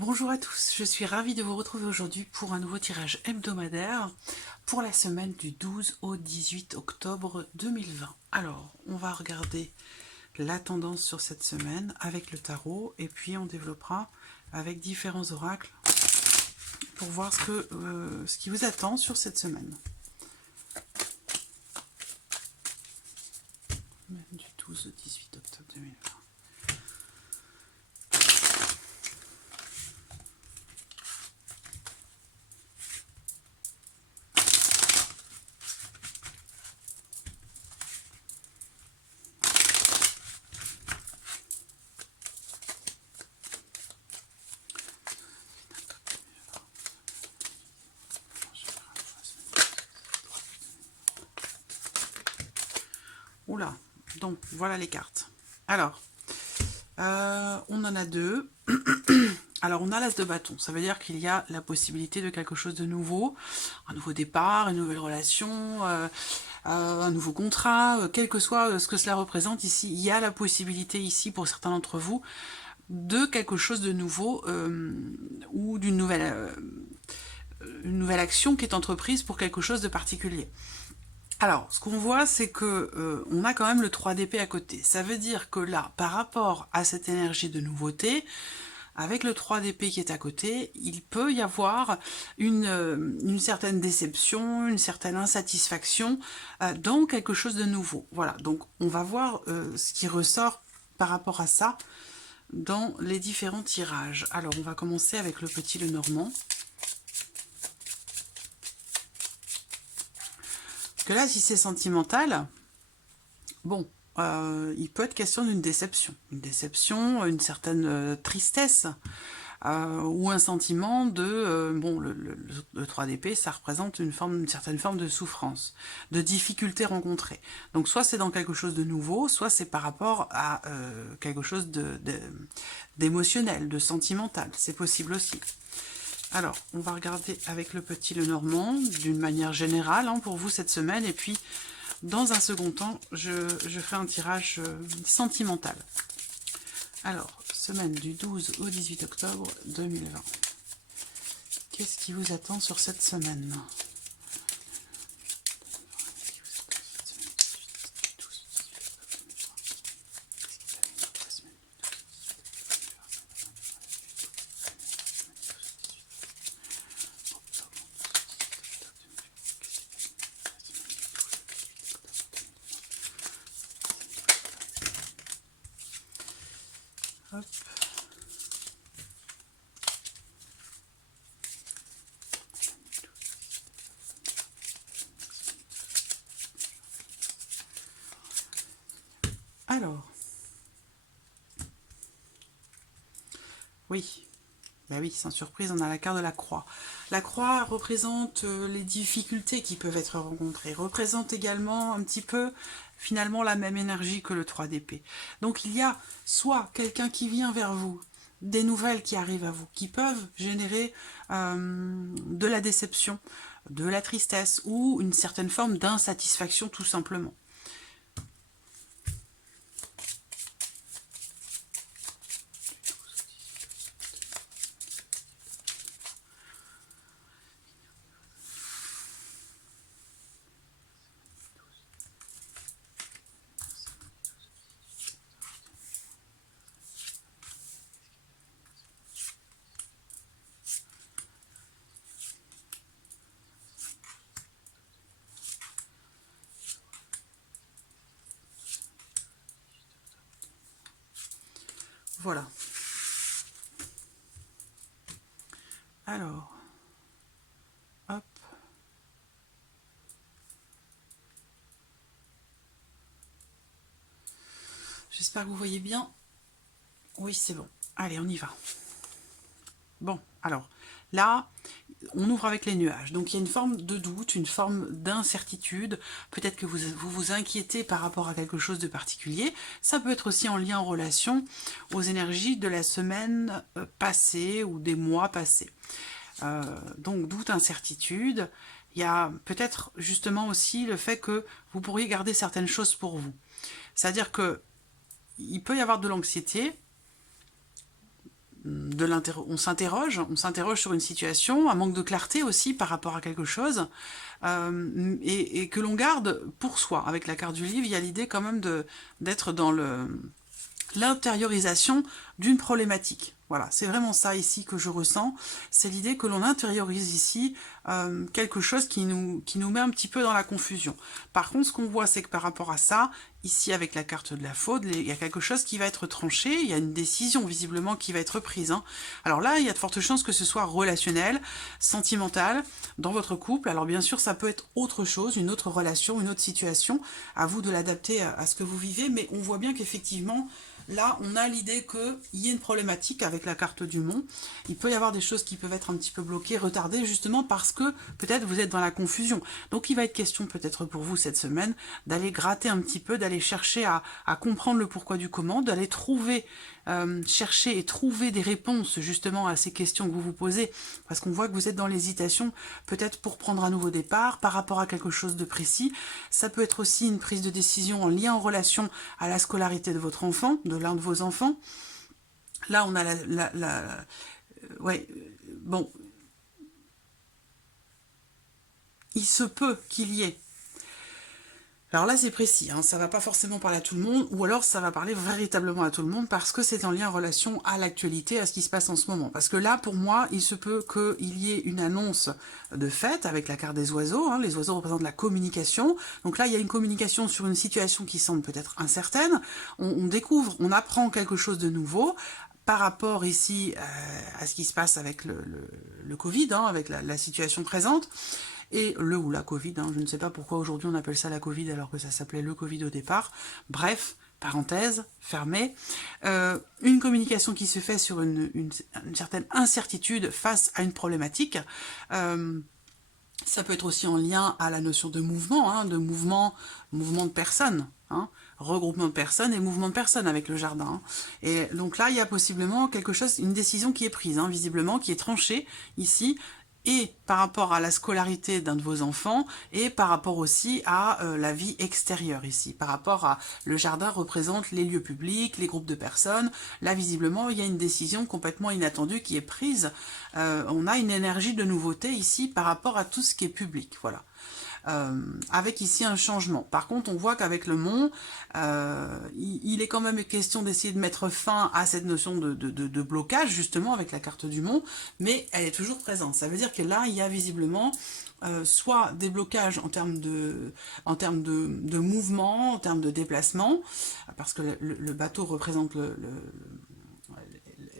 Bonjour à tous, je suis ravie de vous retrouver aujourd'hui pour un nouveau tirage hebdomadaire pour la semaine du 12 au 18 octobre 2020. Alors, on va regarder la tendance sur cette semaine avec le tarot et puis on développera avec différents oracles pour voir ce qui vous attend sur cette semaine. Du 12 au 18 octobre 2020. Oula, donc voilà les cartes. Alors, on en a deux. Alors, on a l'as de bâton. Ça veut dire qu'il y a la possibilité de quelque chose de nouveau, un nouveau départ, une nouvelle relation, un nouveau contrat, quel que soit ce que cela représente ici. Il y a la possibilité ici, pour certains d'entre vous, de quelque chose de nouveau ou d'une nouvelle action qui est entreprise pour quelque chose de particulier. Alors, ce qu'on voit, c'est que on a quand même le 3 d'épée à côté. Ça veut dire que là, par rapport à cette énergie de nouveauté, avec le 3 d'épée qui est à côté, il peut y avoir une certaine déception, une certaine insatisfaction dans quelque chose de nouveau. Voilà, donc on va voir ce qui ressort par rapport à ça dans les différents tirages. Alors, on va commencer avec le petit Lenormand. Que là, si c'est sentimental, bon, il peut être question d'une déception. Une certaine tristesse, ou un sentiment de... bon, le 3 d'épée, ça représente une certaine forme de souffrance, de difficulté rencontrée. Donc soit c'est dans quelque chose de nouveau, soit c'est par rapport à quelque chose d'émotionnel, de sentimental. C'est possible aussi. Alors, on va regarder avec le petit Lenormand, d'une manière générale, pour vous cette semaine, et puis dans un second temps, je ferai un tirage sentimental. Alors, semaine du 12 au 18 octobre 2020. Qu'est-ce qui vous attend sur cette semaine ? Hop. Alors, oui, bah oui, sans surprise, on a la carte de la croix. La croix représente les difficultés qui peuvent être rencontrées, représente également un petit peu, finalement, la même énergie que le 3 d'épée. Donc il y a soit quelqu'un qui vient vers vous, des nouvelles qui arrivent à vous, qui peuvent générer de la déception, de la tristesse ou une certaine forme d'insatisfaction tout simplement. Voilà. Alors, hop. J'espère que vous voyez bien. Oui, c'est bon. Allez, on y va. Bon, alors, là, on ouvre avec les nuages. Donc, il y a une forme de doute, une forme d'incertitude. Peut-être que vous inquiétez par rapport à quelque chose de particulier. Ça peut être aussi en lien, en relation aux énergies de la semaine passée ou des mois passés. Donc, doute, incertitude. Il y a peut-être justement aussi le fait que vous pourriez garder certaines choses pour vous. C'est-à-dire que il peut y avoir de l'anxiété, on s'interroge sur une situation, un manque de clarté aussi par rapport à quelque chose, et que l'on garde pour soi. Avec la carte du livre, il y a l'idée quand même d'être dans l'intériorisation d'une problématique. Voilà, c'est vraiment ça ici que je ressens, c'est l'idée que l'on intériorise ici quelque chose qui nous met un petit peu dans la confusion. Par contre, ce qu'on voit, c'est que par rapport à ça, ici avec la carte de la faute, il y a quelque chose qui va être tranché, il y a une décision visiblement qui va être prise. Hein. Alors là, il y a de fortes chances que ce soit relationnel, sentimental, dans votre couple. Alors bien sûr, ça peut être autre chose, une autre relation, une autre situation, à vous de l'adapter à ce que vous vivez, mais on voit bien qu'effectivement, là, on a l'idée qu'il y ait une problématique avec la carte du mont. Il peut y avoir des choses qui peuvent être un petit peu bloquées, retardées, justement parce que peut-être vous êtes dans la confusion. Donc il va être question peut-être pour vous cette semaine d'aller gratter un petit peu, d'aller chercher à comprendre le pourquoi du comment, d'aller trouver, chercher et trouver des réponses justement à ces questions que vous vous posez, parce qu'on voit que vous êtes dans l'hésitation, peut-être pour prendre un nouveau départ par rapport à quelque chose de précis. Ça peut être aussi une prise de décision en lien, en relation à la scolarité de votre enfant, de l'un de vos enfants. Là, on a ouais, bon, il se peut qu'il y ait. Alors là, c'est précis, hein, ça va pas forcément parler à tout le monde, ou alors ça va parler véritablement à tout le monde, parce que c'est en lien en relation à l'actualité, à ce qui se passe en ce moment. Parce que là, pour moi, il se peut qu'il y ait une annonce de fête avec la carte des oiseaux. Hein, les oiseaux représentent la communication. Donc là, il y a une communication sur une situation qui semble peut-être incertaine. On découvre, on apprend quelque chose de nouveau, par rapport ici à ce qui se passe avec le Covid, hein, avec la situation présente. Et le ou la Covid, hein, je ne sais pas pourquoi aujourd'hui on appelle ça la Covid alors que ça s'appelait le Covid au départ. Bref, parenthèse, fermée. Une communication qui se fait sur une certaine incertitude face à une problématique. Ça peut être aussi en lien à la notion de mouvement, hein, de mouvement de personnes. Hein, regroupement de personnes et mouvement de personnes avec le jardin. Hein. Et donc là, il y a possiblement quelque chose, une décision qui est prise, hein, visiblement, qui est tranchée ici, et par rapport à la scolarité d'un de vos enfants, et par rapport aussi à la vie extérieure ici. Par rapport à, le jardin représente les lieux publics, les groupes de personnes. Là, visiblement, il y a une décision complètement inattendue qui est prise. On a une énergie de nouveauté ici par rapport à tout ce qui est public. Voilà. Avec ici un changement. Par contre, on voit qu'avec le mont, il est quand même question d'essayer de mettre fin à cette notion de blocage, justement, avec la carte du mont, mais elle est toujours présente. Ça veut dire que là, il y a visiblement soit des blocages en termes de mouvement, en termes de déplacement, parce que le bateau représente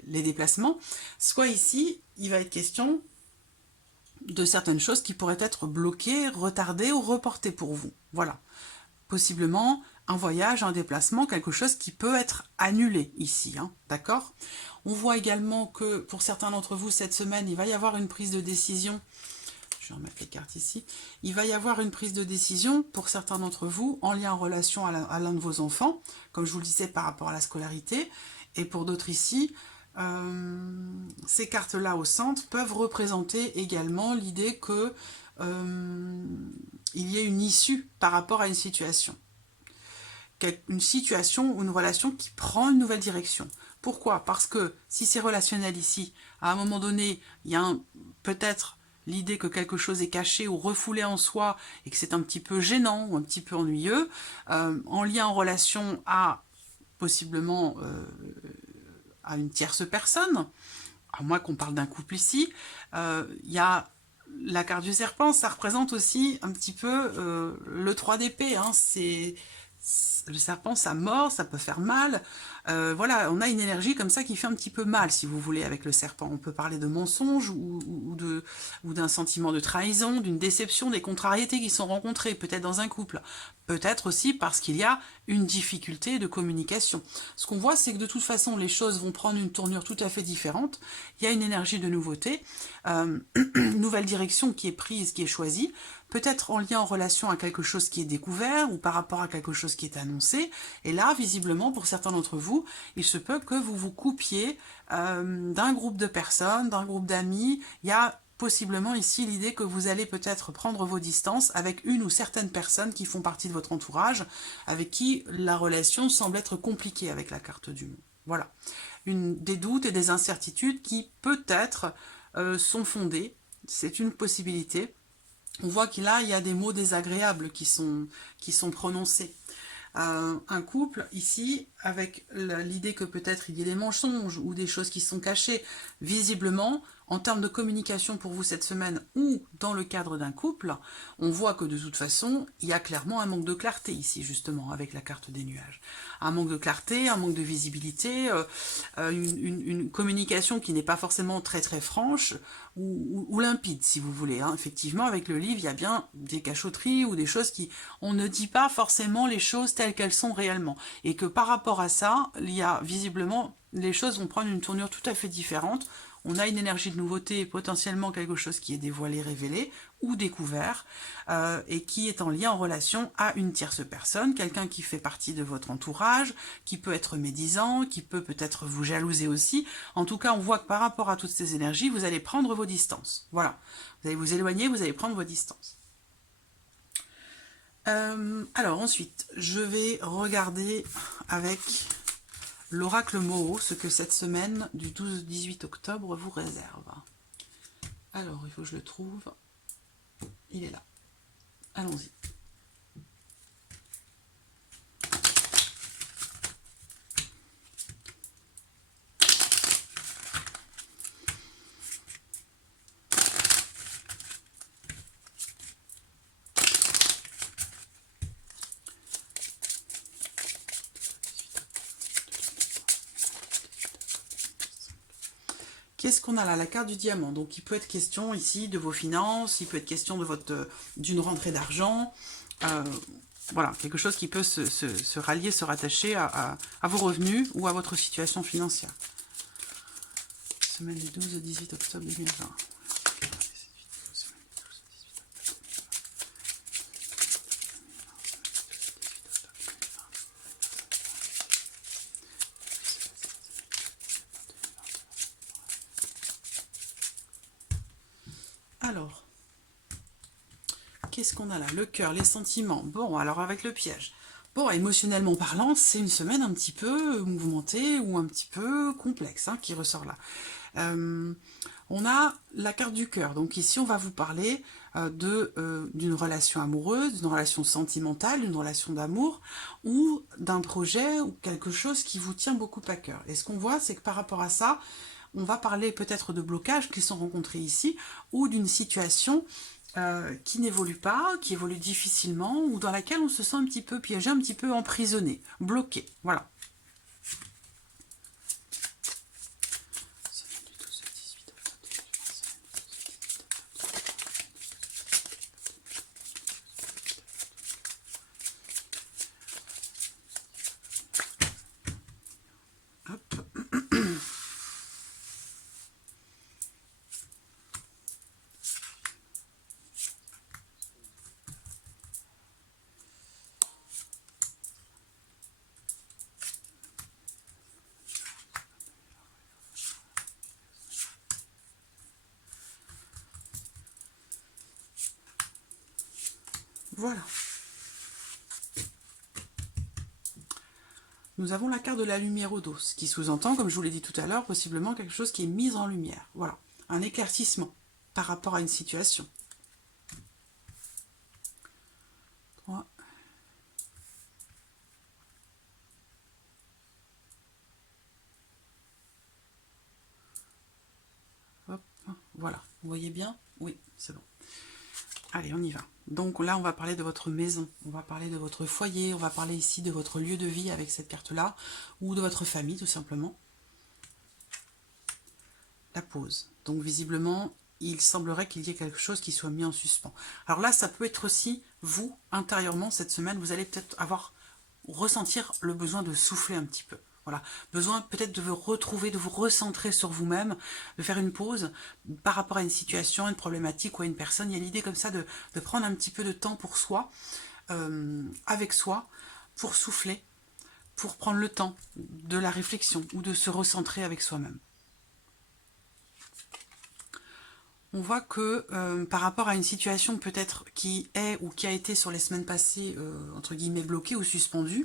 les déplacements, soit ici, il va être question de certaines choses qui pourraient être bloquées, retardées ou reportées pour vous. Voilà. Possiblement un voyage, un déplacement, quelque chose qui peut être annulé ici. Hein, d'accord ? On voit également que pour certains d'entre vous, cette semaine, il va y avoir une prise de décision. Je vais remettre les cartes ici. Il va y avoir une prise de décision pour certains d'entre vous en lien en relation à l'un de vos enfants, comme je vous le disais par rapport à la scolarité. Et pour d'autres ici, ces cartes-là au centre peuvent représenter également l'idée que il y ait une issue par rapport à une situation. Une situation ou une relation qui prend une nouvelle direction. Pourquoi ? Parce que si c'est relationnel ici, à un moment donné, il y a peut-être l'idée que quelque chose est caché ou refoulé en soi et que c'est un petit peu gênant ou un petit peu ennuyeux, en lien en relation à possiblement à une tierce personne, à moins qu'on parle d'un couple ici, il y a la carte du serpent, ça représente aussi un petit peu le 3 d'épée, hein, le serpent, ça mord, ça peut faire mal. Voilà, on a une énergie comme ça qui fait un petit peu mal, si vous voulez, avec le serpent. On peut parler de mensonge ou d'un sentiment de trahison, d'une déception, des contrariétés qui sont rencontrées, peut-être dans un couple. Peut-être aussi parce qu'il y a une difficulté de communication. Ce qu'on voit, c'est que de toute façon, les choses vont prendre une tournure tout à fait différente. Il y a une énergie de nouveauté, une nouvelle direction qui est prise, qui est choisie, peut-être en lien, en relation à quelque chose qui est découvert ou par rapport à quelque chose qui est annoncé. Et là, visiblement, pour certains d'entre vous, il se peut que vous vous coupiez d'un groupe de personnes, d'un groupe d'amis. Il y a possiblement ici l'idée que vous allez peut-être prendre vos distances avec une ou certaines personnes qui font partie de votre entourage, avec qui la relation semble être compliquée avec la carte du monde. Voilà. des doutes et des incertitudes qui peut-être sont fondés. C'est une possibilité. On voit qu'il y a des mots désagréables qui sont prononcés. Un couple, ici, avec l'idée que peut-être il y ait des mensonges ou des choses qui sont cachées, visiblement, en termes de communication pour vous cette semaine ou dans le cadre d'un couple, on voit que de toute façon, il y a clairement un manque de clarté ici, justement, avec la carte des nuages. Un manque de clarté, un manque de visibilité, une communication qui n'est pas forcément très très franche ou limpide, si vous voulez. Hein. Effectivement, avec le livre, il y a bien des cachotteries ou des choses qui... On ne dit pas forcément les choses telles qu'elles sont réellement. Et que par rapport à ça, il y a visiblement... Les choses vont prendre une tournure tout à fait différente. On a une énergie de nouveauté, potentiellement quelque chose qui est dévoilé, révélé ou découvert, et qui est en lien, en relation à une tierce personne, quelqu'un qui fait partie de votre entourage, qui peut être médisant, qui peut peut-être vous jalouser aussi. En tout cas, on voit que par rapport à toutes ces énergies, vous allez prendre vos distances. Voilà, vous allez vous éloigner, vous allez prendre vos distances. Alors ensuite, je vais regarder avec... l'oracle Moho, ce que cette semaine du 12 au 18 octobre vous réserve. Alors, il faut que je le trouve. Il est là. Allons-y. Qu'est-ce qu'on a là? La carte du diamant. Donc, il peut être question ici de vos finances, il peut être question de d'une rentrée d'argent. Voilà, quelque chose qui peut se rallier, se rattacher à vos revenus ou à votre situation financière. Semaine du 12 au 18 octobre 2020. Alors, qu'est-ce qu'on a là? Le cœur, les sentiments. Bon, alors avec le piège. Bon, émotionnellement parlant, c'est une semaine un petit peu mouvementée ou un petit peu complexe qui ressort là. On a la carte du cœur. Donc ici, on va vous parler d'une relation amoureuse, d'une relation sentimentale, d'une relation d'amour ou d'un projet ou quelque chose qui vous tient beaucoup à cœur. Et ce qu'on voit, c'est que par rapport à ça, on va parler peut-être de blocages qui sont rencontrés ici ou d'une situation qui n'évolue pas, qui évolue difficilement ou dans laquelle on se sent un petit peu piégé, un petit peu emprisonné, bloqué. Voilà. Voilà. Nous avons la carte de la lumière au dos, ce qui sous-entend, comme je vous l'ai dit tout à l'heure, possiblement quelque chose qui est mis en lumière. Voilà, un éclaircissement par rapport à une situation. 3. Hop, voilà, vous voyez bien? Oui, c'est bon. Allez, on y va. Donc là, on va parler de votre maison, on va parler de votre foyer, on va parler ici de votre lieu de vie avec cette carte-là, ou de votre famille, tout simplement. La pause. Donc visiblement, il semblerait qu'il y ait quelque chose qui soit mis en suspens. Alors là, ça peut être aussi, vous, intérieurement, cette semaine, vous allez peut-être ressentir le besoin de souffler un petit peu. Voilà, besoin peut-être de vous retrouver, de vous recentrer sur vous-même, de faire une pause par rapport à une situation, à une problématique ou à une personne. Il y a l'idée comme ça de prendre un petit peu de temps pour soi, avec soi, pour souffler, pour prendre le temps de la réflexion ou de se recentrer avec soi-même. on voit que par rapport à une situation peut-être qui est ou qui a été sur les semaines passées, entre guillemets, bloquée ou suspendue,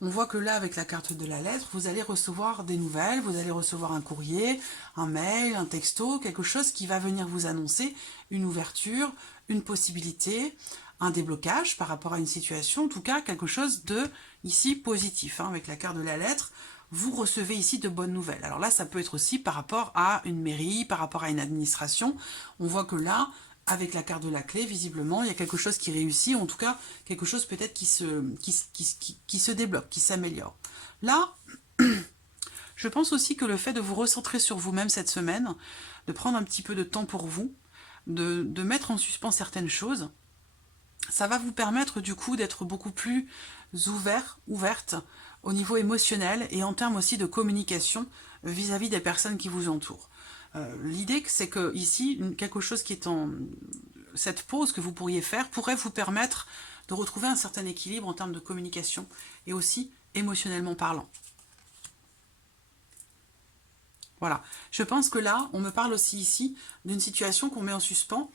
on voit que là, avec la carte de la lettre, vous allez recevoir des nouvelles, vous allez recevoir un courrier, un mail, un texto, quelque chose qui va venir vous annoncer une ouverture, une possibilité, un déblocage par rapport à une situation, en tout cas quelque chose de, ici, positif. Avec la carte de la lettre, vous recevez ici de bonnes nouvelles. Alors là, ça peut être aussi par rapport à une mairie, par rapport à une administration. On voit que là, avec la carte de la clé, visiblement, il y a quelque chose qui réussit, en tout cas, quelque chose peut-être qui se débloque, qui s'améliore. Là, je pense aussi que le fait de vous recentrer sur vous-même cette semaine, de prendre un petit peu de temps pour vous, de mettre en suspens certaines choses, ça va vous permettre du coup d'être beaucoup plus ouverte au niveau émotionnel et en termes aussi de communication vis-à-vis des personnes qui vous entourent. L'idée, c'est que ici, quelque chose qui est en... Cette pause que vous pourriez faire pourrait vous permettre de retrouver un certain équilibre en termes de communication et aussi émotionnellement parlant. Voilà. Je pense que là, on me parle aussi ici d'une situation qu'on met en suspens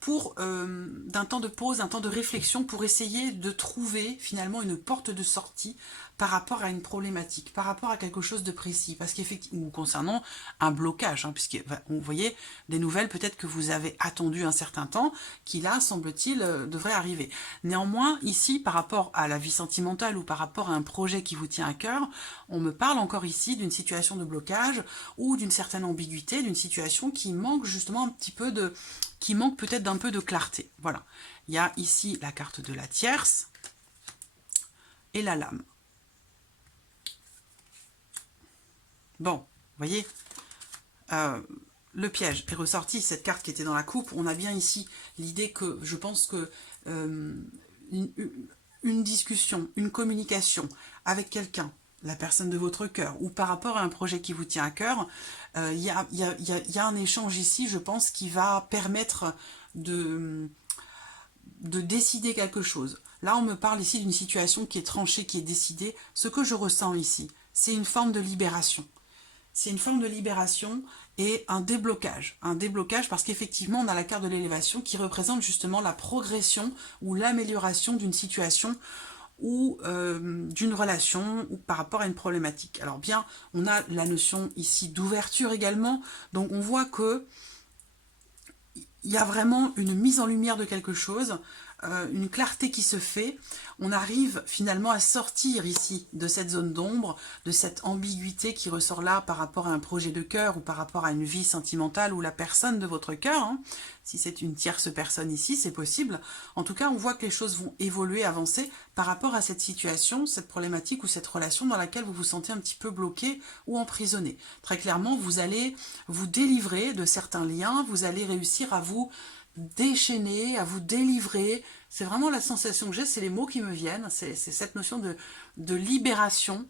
pour d'un temps de pause, un temps de réflexion pour essayer de trouver finalement une porte de sortie par rapport à une problématique, par rapport à quelque chose de précis, parce qu'effectivement, ou concernant un blocage, puisque vous voyez des nouvelles peut-être que vous avez attendu un certain temps, qui là, semble-t-il, devraient arriver. Néanmoins, ici, par rapport à la vie sentimentale ou par rapport à un projet qui vous tient à cœur, on me parle encore ici d'une situation de blocage ou d'une certaine ambiguïté, d'une situation qui manque justement un petit peu de... qui manque peut-être d'un peu de clarté. Voilà. Il y a ici la carte de la tierce et la lame. Bon, vous voyez, le piège est ressorti, cette carte qui était dans la coupe. On a bien ici l'idée que, je pense que une discussion, une communication avec quelqu'un, la personne de votre cœur, ou par rapport à un projet qui vous tient à cœur, il y a un échange ici, je pense, qui va permettre de décider quelque chose. Là, on me parle ici d'une situation qui est tranchée, qui est décidée. Ce que je ressens ici, c'est une forme de libération. C'est une forme de libération et un déblocage. Un déblocage parce qu'effectivement, on a la carte de l'élévation qui représente justement la progression ou l'amélioration d'une situation ou d'une relation ou par rapport à une problématique. Alors bien, on a la notion ici d'ouverture également. Donc on voit que il y a vraiment une mise en lumière de quelque chose, une clarté qui se fait. On arrive finalement à sortir ici de cette zone d'ombre, de cette ambiguïté qui ressort là par rapport à un projet de cœur ou par rapport à une vie sentimentale ou la personne de votre cœur. Si c'est une tierce personne ici, c'est possible. En tout cas, on voit que les choses vont évoluer, avancer par rapport à cette situation, cette problématique ou cette relation dans laquelle vous vous sentez un petit peu bloqué ou emprisonné. Très clairement, vous allez vous délivrer de certains liens, vous allez réussir à vous déchaîner, à vous délivrer. C'est vraiment la sensation que j'ai, c'est les mots qui me viennent, c'est cette notion de libération.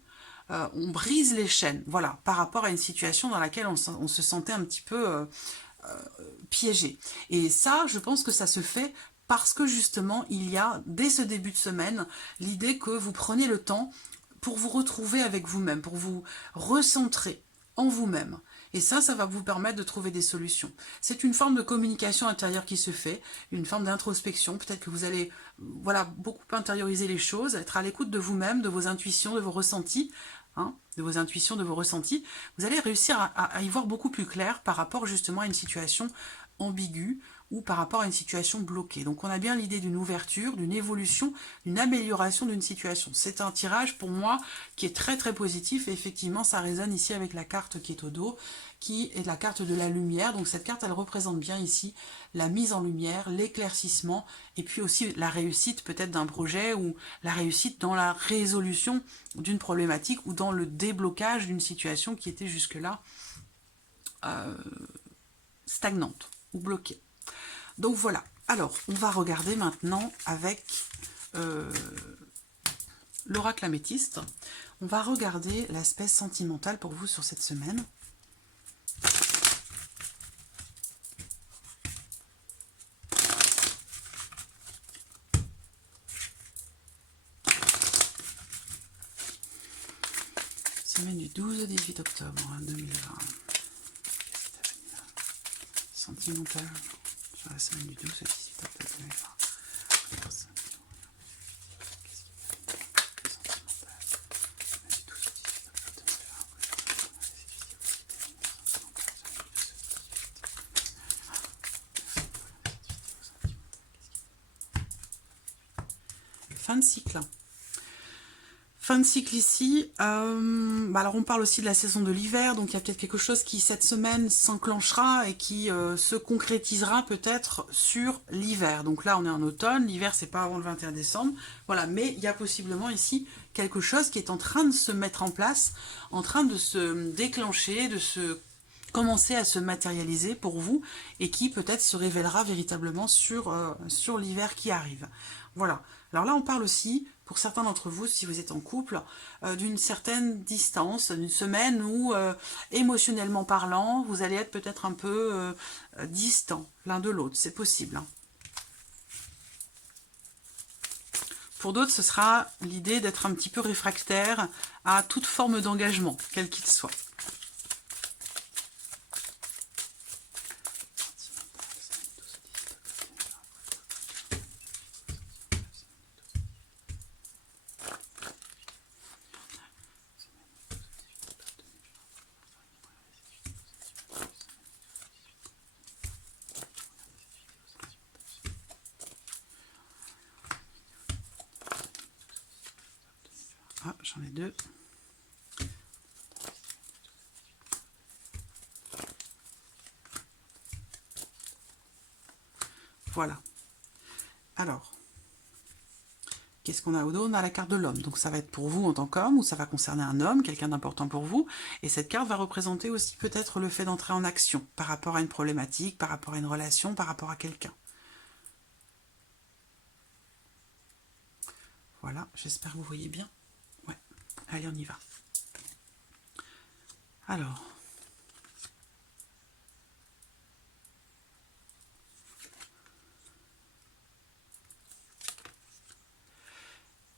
On brise les chaînes, voilà, par rapport à une situation dans laquelle on se sentait un petit peu piégé. Et ça, je pense que ça se fait parce que justement, il y a, dès ce début de semaine, l'idée que vous prenez le temps pour vous retrouver avec vous-même, pour vous recentrer en vous-même. Et ça va vous permettre de trouver des solutions. C'est une forme de communication intérieure qui se fait, une forme d'introspection. Peut-être que vous allez beaucoup intérioriser les choses, être à l'écoute de vous-même, de vos intuitions, de vos ressentis, de vos intuitions, de vos ressentis. Vous allez réussir à y voir beaucoup plus clair par rapport justement à une situation ambiguë ou par rapport à une situation bloquée. Donc on a bien l'idée d'une ouverture, d'une évolution, d'une amélioration d'une situation. C'est un tirage pour moi qui est très très positif et effectivement ça résonne ici avec la carte qui est au dos, qui est la carte de la lumière. Donc cette carte elle représente bien ici la mise en lumière, l'éclaircissement et puis aussi la réussite peut-être d'un projet ou la réussite dans la résolution d'une problématique ou dans le déblocage d'une situation qui était jusque-là stagnante ou bloquée. Donc voilà, alors on va regarder maintenant avec l'oracle améthyste. On va regarder l'aspect sentimental pour vous sur cette semaine. Semaine du 12 au 18 octobre 2020. sentimentale sur la semaine du 12 au 18 octobre 2020. Fin de cycle. Fin de cycle ici. Alors on parle aussi de la saison de l'hiver, donc il y a peut-être quelque chose qui cette semaine s'enclenchera et qui se concrétisera peut-être sur l'hiver. Donc là on est en automne, l'hiver c'est pas avant le 21 décembre, voilà, mais il y a possiblement ici quelque chose qui est en train de se mettre en place, en train de se déclencher, de se commencer à se matérialiser pour vous et qui peut-être se révélera véritablement sur l'hiver qui arrive. Voilà. Alors là, on parle aussi, pour certains d'entre vous, si vous êtes en couple, d'une certaine distance, d'une semaine où, émotionnellement parlant, vous allez être peut-être un peu distant l'un de l'autre. C'est possible. Hein. Pour d'autres, ce sera l'idée d'être un petit peu réfractaire à toute forme d'engagement, quel qu'il soit. Ah, j'en ai deux. Voilà. Alors, qu'est-ce qu'on a au dos? On a la carte de l'homme. Donc ça va être pour vous en tant qu'homme, ou ça va concerner un homme, quelqu'un d'important pour vous. Et cette carte va représenter aussi peut-être le fait d'entrer en action par rapport à une problématique, par rapport à une relation, par rapport à quelqu'un. Voilà, j'espère que vous voyez bien. Ouais, allez, on y va. Alors,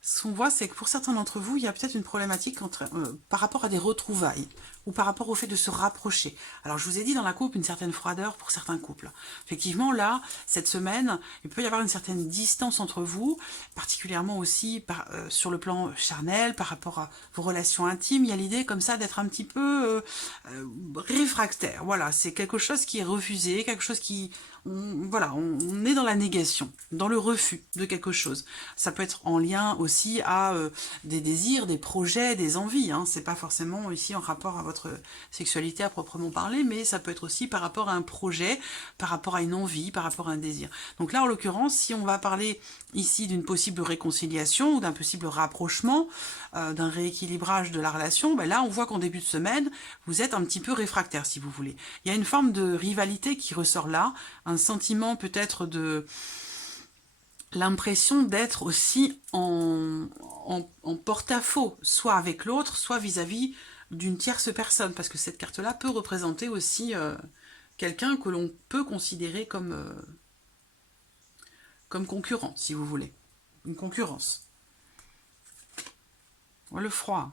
ce qu'on voit, c'est que pour certains d'entre vous, il y a peut-être une problématique par rapport à des retrouvailles ou par rapport au fait de se rapprocher. Alors, je vous ai dit dans la couple une certaine froideur pour certains couples. Effectivement, là, cette semaine, il peut y avoir une certaine distance entre vous, particulièrement aussi sur le plan charnel, par rapport à vos relations intimes. Il y a l'idée comme ça d'être un petit peu réfractaire. Voilà, c'est quelque chose qui est refusé, quelque chose qui... Voilà, on est dans la négation, dans le refus de quelque chose. Ça peut être en lien aussi à des désirs, des projets, des envies. Hein. C'est pas forcément ici en rapport à votre sexualité à proprement parler, mais ça peut être aussi par rapport à un projet, par rapport à une envie, par rapport à un désir. Donc là, en l'occurrence, si on va parler ici d'une possible réconciliation ou d'un possible rapprochement, d'un rééquilibrage de la relation, ben là, on voit qu'en début de semaine, vous êtes un petit peu réfractaire, si vous voulez. Il y a une forme de rivalité qui ressort là, un sentiment peut-être de l'impression d'être aussi en porte-à-faux, soit avec l'autre, soit vis-à-vis d'une tierce personne, parce que cette carte-là peut représenter aussi quelqu'un que l'on peut considérer comme concurrent, si vous voulez. Une concurrence. Le froid.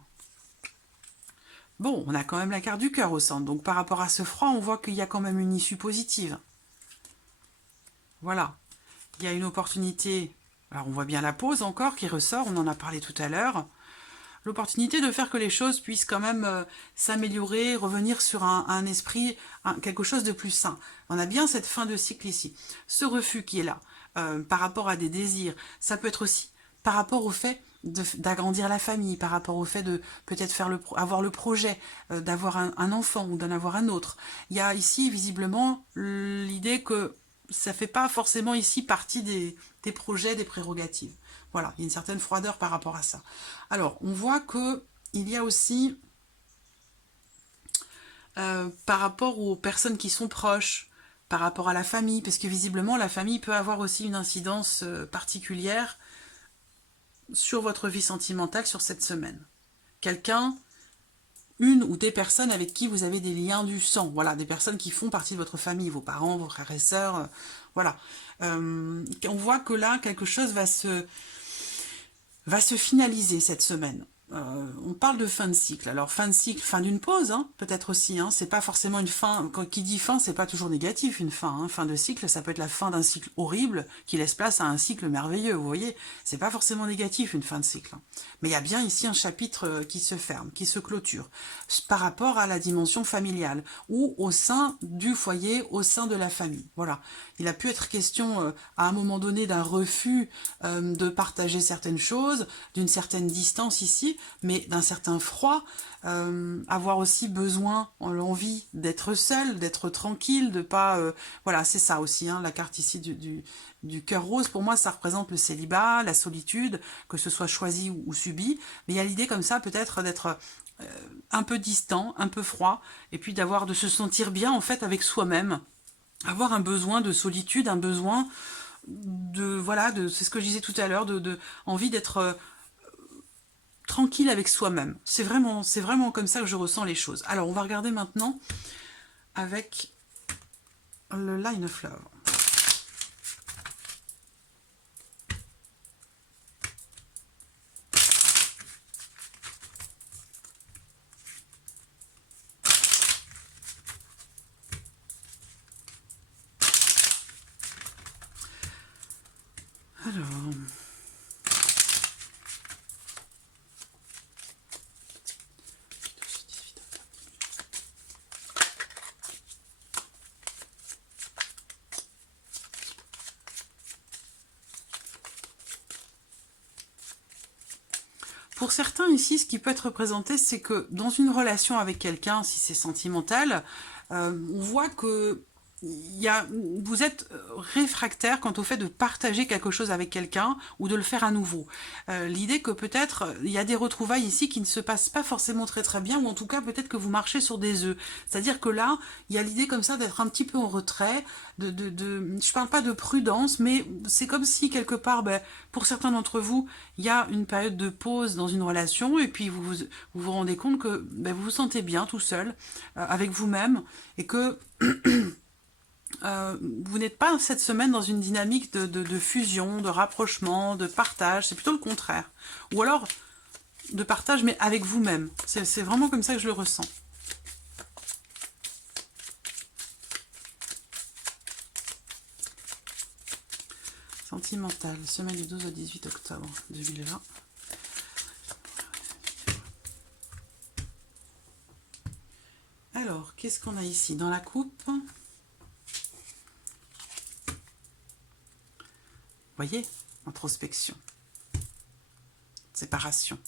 Bon, on a quand même la carte du cœur au centre, donc par rapport à ce froid, on voit qu'il y a quand même une issue positive. Voilà. Il y a une opportunité, alors on voit bien la pause encore qui ressort, on en a parlé tout à l'heure, l'opportunité de faire que les choses puissent quand même s'améliorer, revenir sur un esprit, quelque chose de plus sain. On a bien cette fin de cycle ici. Ce refus qui est là, par rapport à des désirs, ça peut être aussi par rapport au fait d'agrandir la famille, par rapport au fait de peut-être avoir le projet d'avoir un enfant ou d'en avoir un autre. Il y a ici visiblement l'idée que ça ne fait pas forcément ici partie des projets, des prérogatives. Voilà, il y a une certaine froideur par rapport à ça. Alors, on voit qu'il y a aussi, par rapport aux personnes qui sont proches, par rapport à la famille, parce que visiblement, la famille peut avoir aussi une incidence particulière sur votre vie sentimentale sur cette semaine. Quelqu'un, une ou des personnes avec qui vous avez des liens du sang, voilà, des personnes qui font partie de votre famille, vos parents, vos frères et sœurs, voilà. On voit que là, quelque chose va se finaliser cette semaine. on parle de fin de cycle. Alors fin de cycle, fin d'une pause, hein, peut-être aussi. Hein, c'est pas forcément une fin. Quand qui dit fin, c'est pas toujours négatif une fin. Hein. Fin de cycle, ça peut être la fin d'un cycle horrible qui laisse place à un cycle merveilleux. Vous voyez, c'est pas forcément négatif une fin de cycle. Hein. Mais il y a bien ici un chapitre qui se ferme, qui se clôture par rapport à la dimension familiale ou au sein du foyer, au sein de la famille. Voilà. Il a pu être question à un moment donné d'un refus de partager certaines choses, d'une certaine distance ici, mais d'un certain froid, avoir aussi besoin, l'envie d'être seul, d'être tranquille, de pas... voilà, c'est ça aussi, hein, la carte ici du cœur rose, pour moi, ça représente le célibat, la solitude, que ce soit choisi ou subi, mais il y a l'idée comme ça, peut-être, d'être un peu distant, un peu froid, et puis de se sentir bien, en fait, avec soi-même, avoir un besoin de solitude, un besoin voilà, c'est ce que je disais tout à l'heure, envie d'être tranquille avec soi-même. C'est vraiment comme ça que je ressens les choses. Alors, on va regarder maintenant avec le Line of Love. Alors... Pour certains ici, ce qui peut être représenté, c'est que dans une relation avec quelqu'un, si c'est sentimental, on voit que vous êtes réfractaire quant au fait de partager quelque chose avec quelqu'un ou de le faire à nouveau. L'idée que peut-être il y a des retrouvailles ici qui ne se passent pas forcément très très bien, ou en tout cas peut-être que vous marchez sur des œufs. C'est-à-dire que là, il y a l'idée comme ça d'être un petit peu en retrait, je parle pas de prudence, mais c'est comme si quelque part, pour certains d'entre vous, il y a une période de pause dans une relation, et puis vous rendez compte que vous vous sentez bien tout seul, avec vous-même, et que vous n'êtes pas cette semaine dans une dynamique de fusion, de rapprochement, de partage, c'est plutôt le contraire. Ou alors de partage mais avec vous-même. C'est vraiment comme ça que je le ressens. Sentimental, semaine du 12 au 18 octobre 2020. Alors, qu'est-ce qu'on a ici dans la coupe? Voyez, introspection, séparation.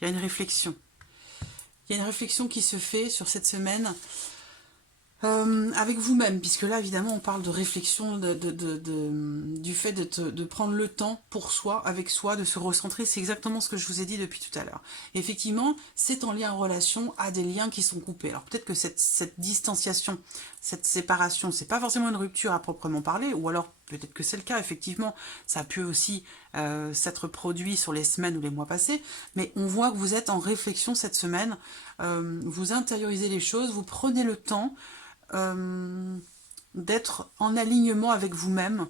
Il y a une réflexion. Il y a une réflexion qui se fait sur cette semaine avec vous-même, puisque là, évidemment, on parle de réflexion, du fait de prendre le temps pour soi, avec soi, de se recentrer. C'est exactement ce que je vous ai dit depuis tout à l'heure. Effectivement, c'est en lien en relation à des liens qui sont coupés. Alors peut-être que cette distanciation, cette séparation, c'est pas forcément une rupture à proprement parler, ou alors peut-être que c'est le cas, effectivement, ça peut aussi s'être produit sur les semaines ou les mois passés, mais on voit que vous êtes en réflexion cette semaine, vous intériorisez les choses, vous prenez le temps d'être en alignement avec vous-même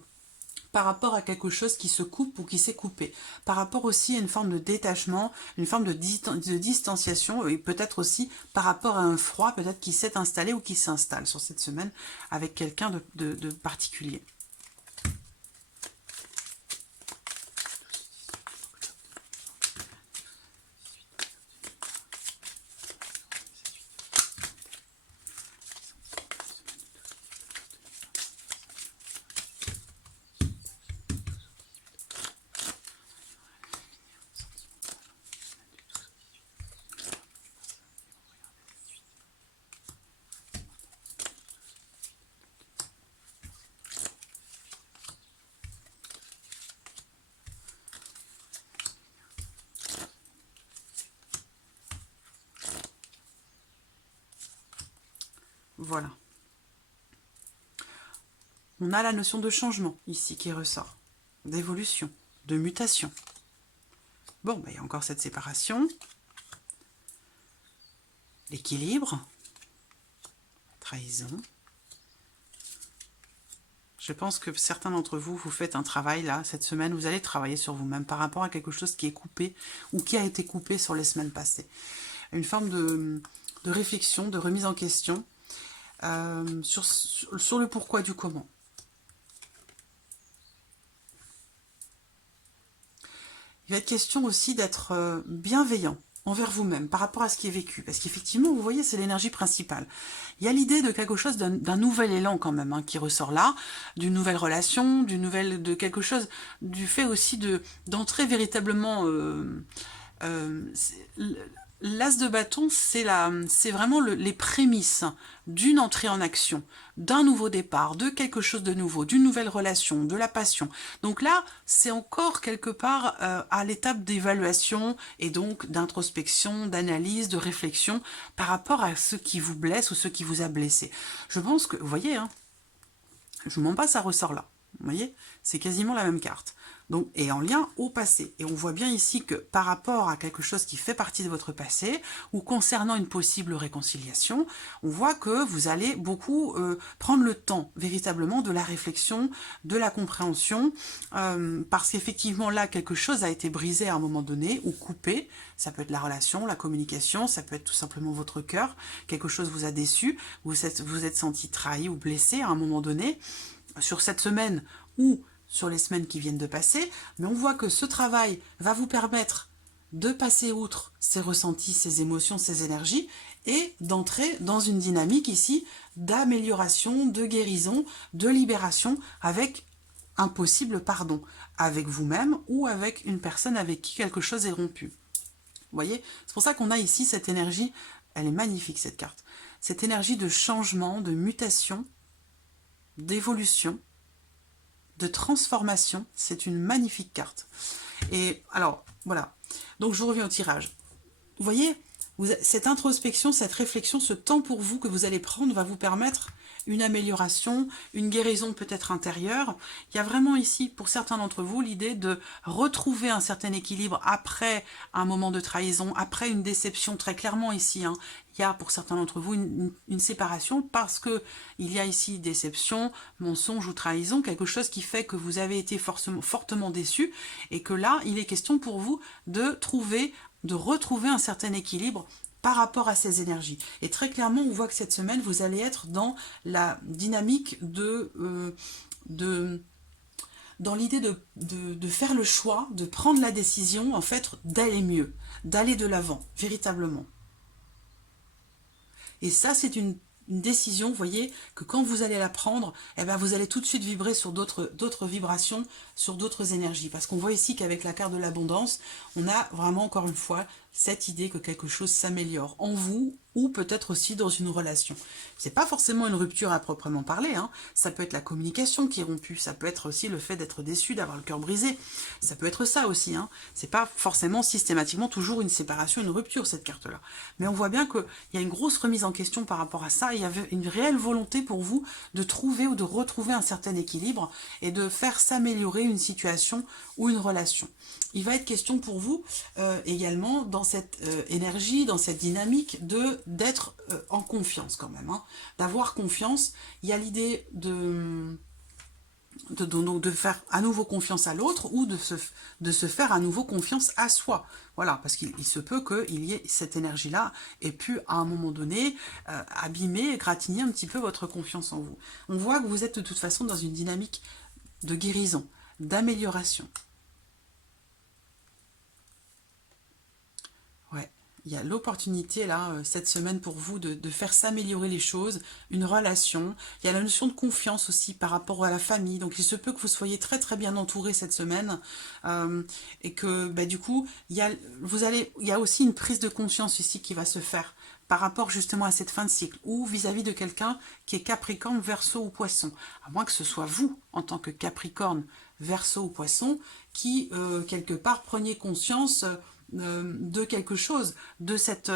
par rapport à quelque chose qui se coupe ou qui s'est coupé, par rapport aussi à une forme de détachement, une forme de distanciation, et peut-être aussi par rapport à un froid peut-être qui s'est installé ou qui s'installe sur cette semaine avec quelqu'un de particulier. Voilà. On a la notion de changement ici qui ressort, d'évolution, de mutation. Bon, il y a encore cette séparation, l'équilibre, trahison, Je pense que certains d'entre vous, vous faites un travail là, cette semaine, vous allez travailler sur vous-même par rapport à quelque chose qui est coupé ou qui a été coupé sur les semaines passées. Une forme de réflexion, de remise en question sur le pourquoi du comment. Il va être question aussi d'être bienveillant envers vous-même par rapport à ce qui est vécu. Parce qu'effectivement, vous voyez, c'est l'énergie principale. Il y a l'idée de quelque chose, d'un nouvel élan quand même, hein, qui ressort là, d'une nouvelle relation, de quelque chose, du fait aussi d'entrer véritablement... L'as de bâton, c'est vraiment les prémices d'une entrée en action, d'un nouveau départ, de quelque chose de nouveau, d'une nouvelle relation, de la passion. Donc là, c'est encore quelque part à l'étape d'évaluation et donc d'introspection, d'analyse, de réflexion par rapport à ce qui vous blesse ou ce qui vous a blessé. Je pense que, vous voyez, hein, je vous mens pas, ça ressort là. Vous voyez, c'est quasiment la même carte. Donc, et en lien au passé. Et on voit bien ici que par rapport à quelque chose qui fait partie de votre passé, ou concernant une possible réconciliation, on voit que vous allez beaucoup prendre le temps, véritablement, de la réflexion, de la compréhension, parce qu'effectivement, là, quelque chose a été brisé à un moment donné, ou coupé. Ça peut être la relation, la communication, ça peut être tout simplement votre cœur, quelque chose vous a déçu, vous êtes senti trahi ou blessé à un moment donné, sur cette semaine ou sur les semaines qui viennent de passer, mais on voit que ce travail va vous permettre de passer outre ces ressentis, ces émotions, ces énergies, et d'entrer dans une dynamique ici d'amélioration, de guérison, de libération, avec un possible pardon, avec vous-même ou avec une personne avec qui quelque chose est rompu. Vous voyez, c'est pour ça qu'on a ici cette énergie, elle est magnifique cette carte, cette énergie de changement, de mutation, d'évolution, de transformation. C'est une magnifique carte. Et alors, voilà. Donc, je reviens au tirage. Vous voyez, cette introspection, cette réflexion, ce temps pour vous que vous allez prendre va vous permettre une amélioration, une guérison peut-être intérieure. Il y a vraiment ici, pour certains d'entre vous, l'idée de retrouver un certain équilibre après un moment de trahison, après une déception, très clairement ici. Hein. Il y a pour certains d'entre vous une séparation parce que il y a ici déception, mensonge ou trahison, quelque chose qui fait que vous avez été fortement déçu et que là, il est question pour vous de retrouver un certain équilibre par rapport à ces énergies. Et très clairement, on voit que cette semaine, vous allez être dans la dynamique dans l'idée de faire le choix, de prendre la décision, en fait, d'aller mieux, d'aller de l'avant, véritablement. Et ça, c'est une décision, vous voyez, que quand vous allez la prendre, eh ben, vous allez tout de suite vibrer sur d'autres vibrations, sur d'autres énergies. Parce qu'on voit ici qu'avec la carte de l'abondance, on a vraiment, encore une fois, cette idée que quelque chose s'améliore en vous ou peut-être aussi dans une relation. C'est pas forcément une rupture à proprement parler, hein. Ça peut être la communication qui est rompue, ça peut être aussi le fait d'être déçu, d'avoir le cœur brisé. Ça peut être ça aussi, hein. C'est pas forcément systématiquement toujours une séparation, une rupture, cette carte-là. Mais on voit bien qu'il y a une grosse remise en question par rapport à ça. Il y avait une réelle volonté pour vous de trouver ou de retrouver un certain équilibre et de faire s'améliorer une situation ou une relation. Il va être question pour vous également dans cette énergie, dans cette dynamique d'être en confiance quand même, hein, d'avoir confiance. Il y a l'idée de faire à nouveau confiance à l'autre ou de se faire à nouveau confiance à soi. Voilà, parce qu'il se peut qu'il y ait cette énergie-là et pu à un moment donné abîmer, égratigner un petit peu votre confiance en vous. On voit que vous êtes de toute façon dans une dynamique de guérison, d'amélioration. Ouais, il y a l'opportunité là, cette semaine pour vous de faire s'améliorer les choses, une relation. Il y a la notion de confiance aussi par rapport à la famille. Donc il se peut que vous soyez très très bien entouré cette semaine et que bah, du coup, il y a aussi une prise de conscience ici qui va se faire par rapport justement à cette fin de cycle ou vis-à-vis de quelqu'un qui est Capricorne, Verseau ou Poisson. À moins que ce soit vous, en tant que Capricorne, Verseau ou Poisson, qui, quelque part, preniez conscience de quelque chose, de cette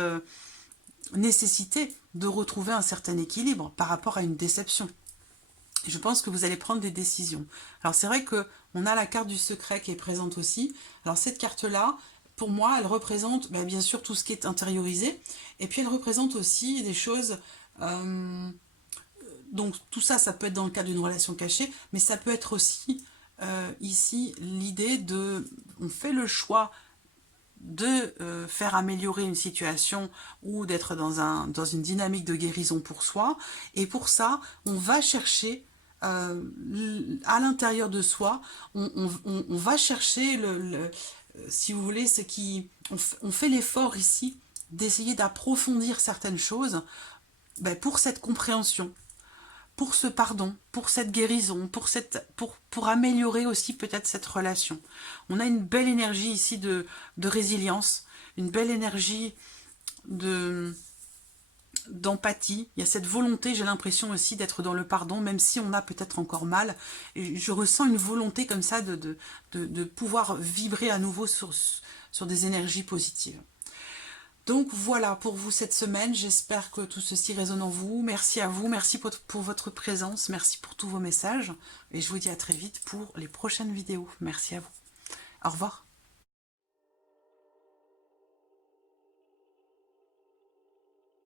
nécessité de retrouver un certain équilibre par rapport à une déception. Je pense que vous allez prendre des décisions. Alors c'est vrai qu'on a la carte du secret qui est présente aussi. Alors cette carte-là, pour moi, elle représente bien sûr tout ce qui est intériorisé. Et puis elle représente aussi des choses Donc tout ça, ça peut être dans le cadre d'une relation cachée, mais ça peut être aussi ici l'idée de... On fait le choix de faire améliorer une situation ou d'être dans une dynamique de guérison pour soi. Et pour ça, on va chercher à l'intérieur de soi, on va chercher, si vous voulez, on fait l'effort ici d'essayer d'approfondir certaines choses pour cette compréhension, pour ce pardon, pour cette guérison, pour améliorer aussi peut-être cette relation. On a une belle énergie ici de résilience, une belle énergie d'empathie. Il y a cette volonté, j'ai l'impression aussi, d'être dans le pardon, même si on a peut-être encore mal. Et je ressens une volonté comme ça de pouvoir vibrer à nouveau sur des énergies positives. Donc voilà pour vous cette semaine, j'espère que tout ceci résonne en vous. Merci à vous, merci pour votre présence, merci pour tous vos messages. Et je vous dis à très vite pour les prochaines vidéos. Merci à vous. Au revoir.